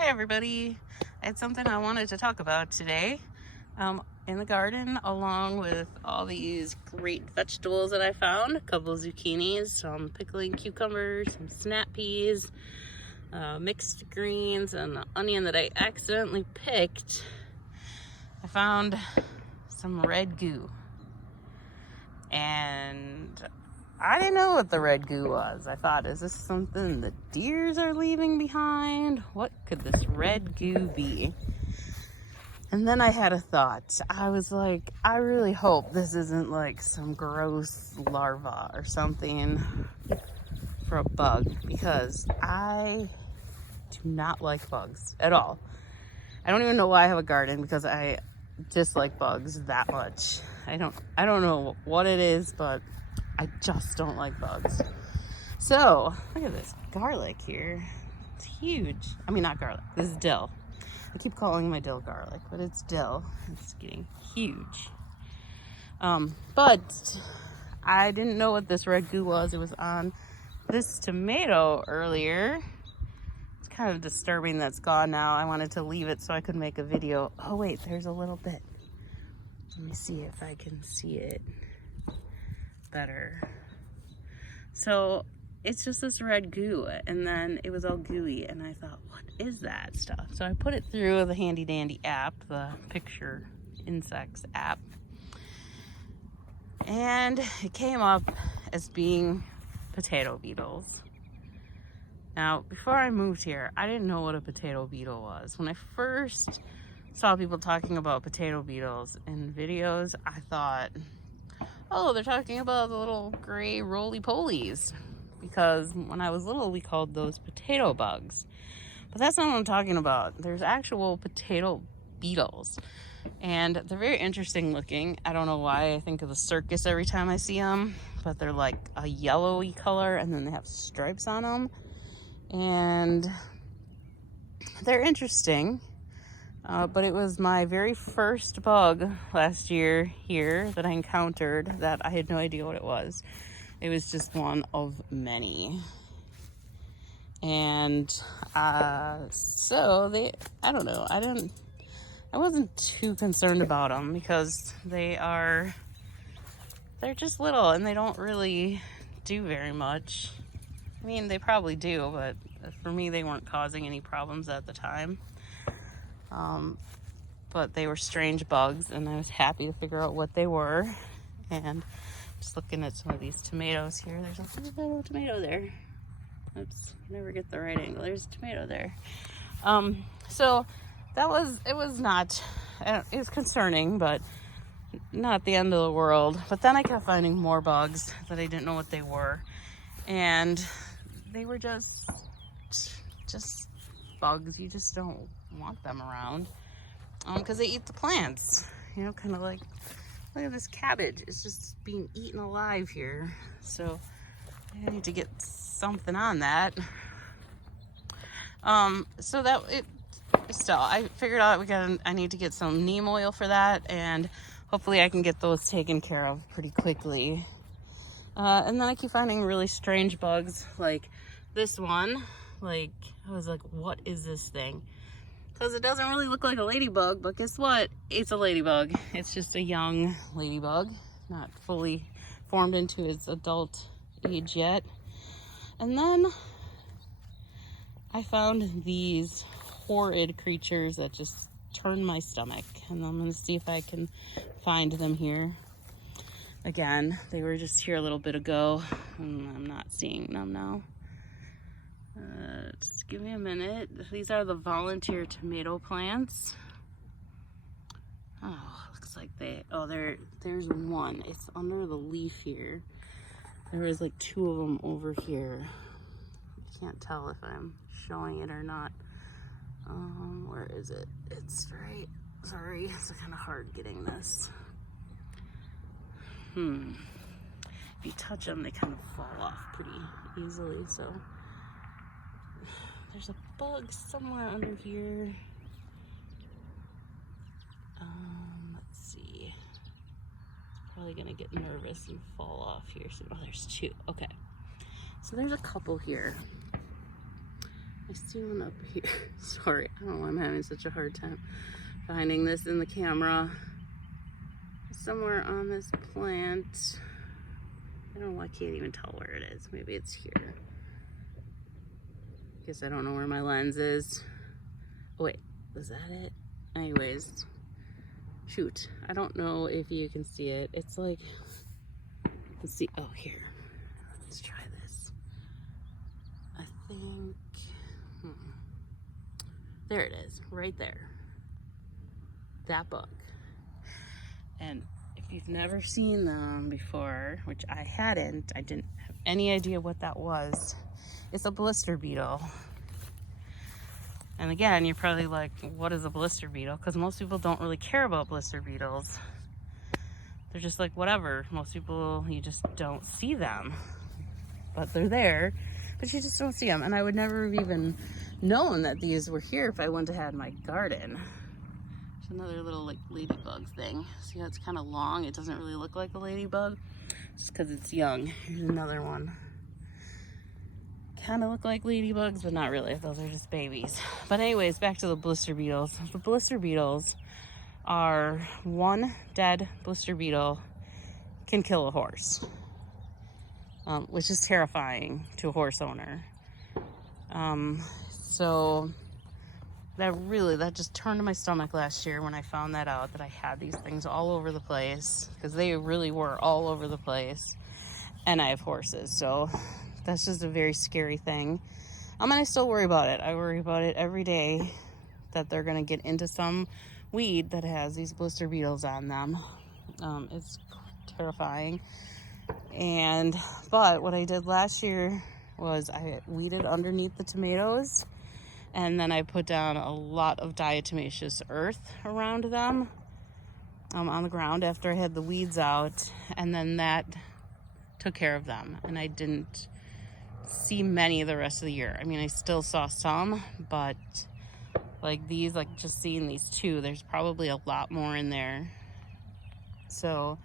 Hi everybody. I had something I wanted to talk about today in the garden, along with all these great vegetables that I found. A couple of zucchinis, some pickling cucumbers, some snap peas, mixed greens, and an onion that I accidentally picked. I found some red goo, and I didn't know what the red goo was. I thought, is this something the deers are leaving behind? What could this red goo be? And then I had a thought. I was like, I really hope this isn't like some gross larva or something for a bug, because I do not like bugs at all. I don't even know why I have a garden, because I dislike bugs that much. I don't know what it is, but I just don't like bugs. So look at this garlic here. It's huge. I mean, not garlic. This is dill. I keep calling my dill garlic, but it's dill. It's getting huge. But I didn't know what this red goo was. It was on this tomato earlier. It's kind of disturbing that it's gone now. I wanted to leave it so I could make a video. Oh wait, there's a little bit. Let me see if I can see it better. So it's just this red goo, and then it was all gooey, and I thought, what is that stuff? So I put it through the handy dandy app, the picture insects app, and it came up as being potato beetles. Now, before I moved here, I didn't know what a potato beetle was. When I first saw people talking about potato beetles in videos, I thought, oh, they're talking about the little gray roly-polies, because when I was little, we called those potato bugs. But that's not what I'm talking about. There's actual potato beetles, and they're very interesting looking. I don't know why I think of the circus every time I see them, but they're like a yellowy color, and then they have stripes on them, and they're interesting. But it was my very first bug last year here that I encountered that I had no idea what it was. It was just one of many. And so I don't know, I wasn't too concerned about them, because they're just little and they don't really do very much. I mean, they probably do, but for me, they weren't causing any problems at the time. But they were strange bugs, and I was happy to figure out what they were. And just looking at some of these tomatoes here, there's a little tomato there. Oops, I never get the right angle. There's a tomato there. So it was concerning, but not the end of the world. But then I kept finding more bugs that I didn't know what they were. And they were just bugs. You just don't want them around. Because they eat the plants, kind of like, look at this cabbage. It's just being eaten alive here. So I need to get something on that. So I figured out I need to get some neem oil for that, and hopefully I can get those taken care of pretty quickly. And then I keep finding really strange bugs, like this one. Like, I was like, what is this thing? Because it doesn't really look like a ladybug, but guess what? It's a ladybug. It's just a young ladybug, not fully formed into its adult age yet. And then I found these horrid creatures that just turn my stomach, and I'm going to see if I can find them here. Again, they were just here a little bit ago, and I'm not seeing them now. Just give me a minute. These are the volunteer tomato plants. Oh, looks like there's one. It's under the leaf here. There was like two of them over here. I can't tell if I'm showing it or not. Where is it? It's right. Sorry, it's kind of hard getting this. If you touch them, they kind of fall off pretty easily, so. There's a bug somewhere under here. Let's see. It's probably gonna get nervous and fall off here. So, there's two. Okay. So there's a couple here. I see one up here. Sorry, I don't know why I'm having such a hard time finding this in the camera. Somewhere on this plant. I don't know, I can't even tell where it is. Maybe it's here. Guess I don't know where my lens is. Oh, wait, was that it? Anyways, shoot. I don't know if you can see it. It's like, let's see. Oh, here. Let's try this. I think, there it is, right there. That bug. And if you've never seen them before, which I hadn't, I didn't have any idea what that was. It's a blister beetle. And again, you're probably like, what is a blister beetle? Because most people don't really care about blister beetles. They're just like, whatever. Most people, you just don't see them. But they're there, but you just don't see them. And I would never have even known that these were here if I wouldn't have had my garden. There's another little like ladybug thing. See how it's kind of long? It doesn't really look like a ladybug. Just because it's young. Here's another one. Kind of look like ladybugs, but not really. Those are just babies. But anyways, back to the blister beetles. The blister beetles are, one dead blister beetle can kill a horse, which is terrifying to a horse owner. So that just turned to my stomach last year when I found that out, that I had these things all over the place, because they really were all over the place. And I have horses, so that's just a very scary thing. And I still worry about it. I worry about it every day, that they're gonna get into some weed that has these blister beetles on them. It's terrifying. But what I did last year was I weeded underneath the tomatoes, and then I put down a lot of diatomaceous earth around them on the ground after I had the weeds out, and then that took care of them. And I didn't see many the rest of the year. I mean, I still saw some, but like these, like just seeing these two, there's probably a lot more in there. So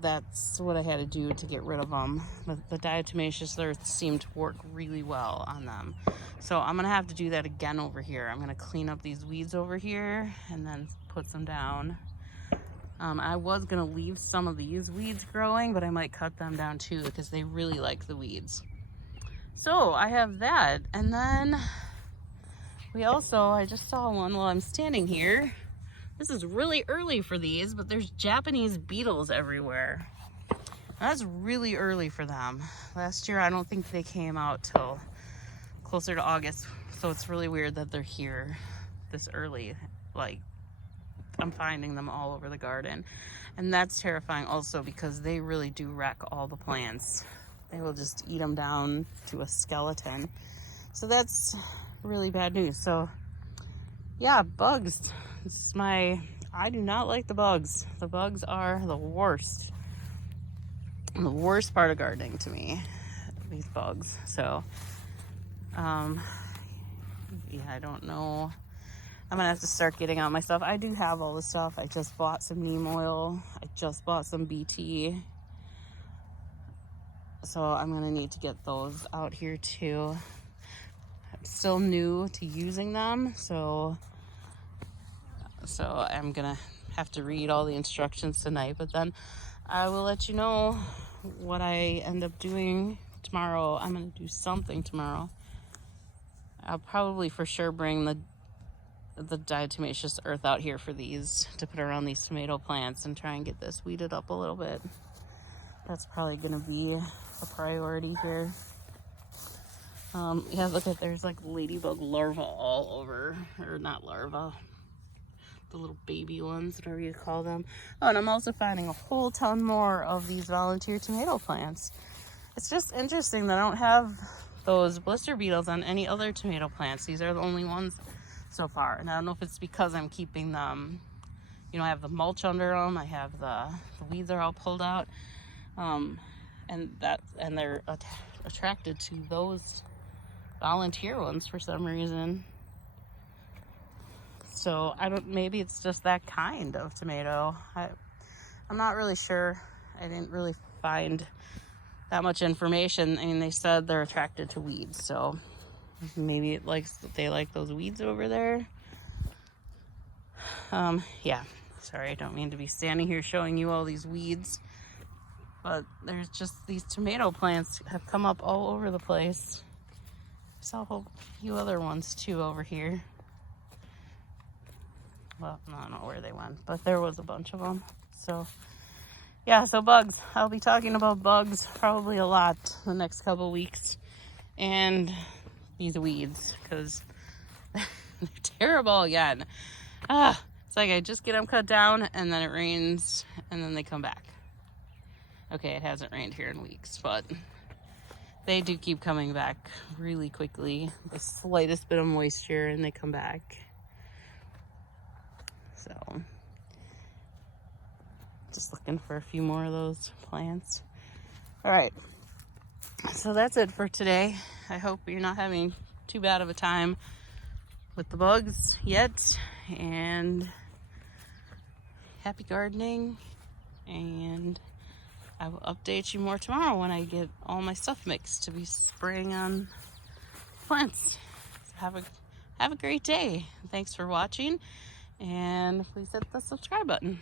that's what I had to do to get rid of them. But the diatomaceous earth seemed to work really well on them. So I'm gonna have to do that again over here. I'm gonna clean up these weeds over here and then put some down. I was gonna leave some of these weeds growing, but I might cut them down too, because they really like the weeds. So I have that. And then I just saw one while I'm standing here. This is really early for these, but there's Japanese beetles everywhere. That's really early for them. Last year, I don't think they came out till closer to August. So it's really weird that they're here this early. Like, I'm finding them all over the garden. And that's terrifying also, because they really do wreck all the plants. They will just eat them down to a skeleton. So that's really bad news. So yeah, bugs. I do not like the bugs. The bugs are the worst. The worst part of gardening to me, these bugs. So, yeah, I don't know. I'm gonna have to start getting out my stuff. I do have all the stuff. I just bought some neem oil. I just bought some BT. So I'm gonna need to get those out here too. I'm still new to using them, so I'm gonna have to read all the instructions tonight, but then I will let you know what I end up doing tomorrow. I'm gonna do something tomorrow. I'll probably for sure bring the diatomaceous earth out here for these, to put around these tomato plants and try and get this weeded up a little bit. That's probably gonna be a priority here. Yeah, look at, there's like ladybug larvae all over, or not larvae, the little baby ones, whatever you call them. Oh, and I'm also finding a whole ton more of these volunteer tomato plants. It's just interesting that I don't have those blister beetles on any other tomato plants. These are the only ones so far. And I don't know if it's because I'm keeping them, you know, I have the mulch under them, I have the weeds are all pulled out, and they're attracted to those volunteer ones for some reason. So maybe it's just that kind of tomato. I'm not really sure. I didn't really find that much information. I mean, they said they're attracted to weeds, so Maybe they like those weeds over there. Yeah, sorry, I don't mean to be standing here showing you all these weeds, but there's just these tomato plants have come up all over the place. Saw a whole few other ones too over here. Well, I don't know where they went, but there was a bunch of them. So yeah, so bugs. I'll be talking about bugs probably a lot the next couple weeks, and these weeds, because they're terrible again. It's like I just get them cut down and then it rains and then they come back. Okay, it hasn't rained here in weeks, but they do keep coming back really quickly. The slightest bit of moisture and they come back. So, just looking for a few more of those plants. All right, so that's it for today. I hope you're not having too bad of a time with the bugs yet, and happy gardening, and I will update you more tomorrow when I get all my stuff mixed to be spraying on plants. So have a great day. Thanks for watching, and please hit the subscribe button.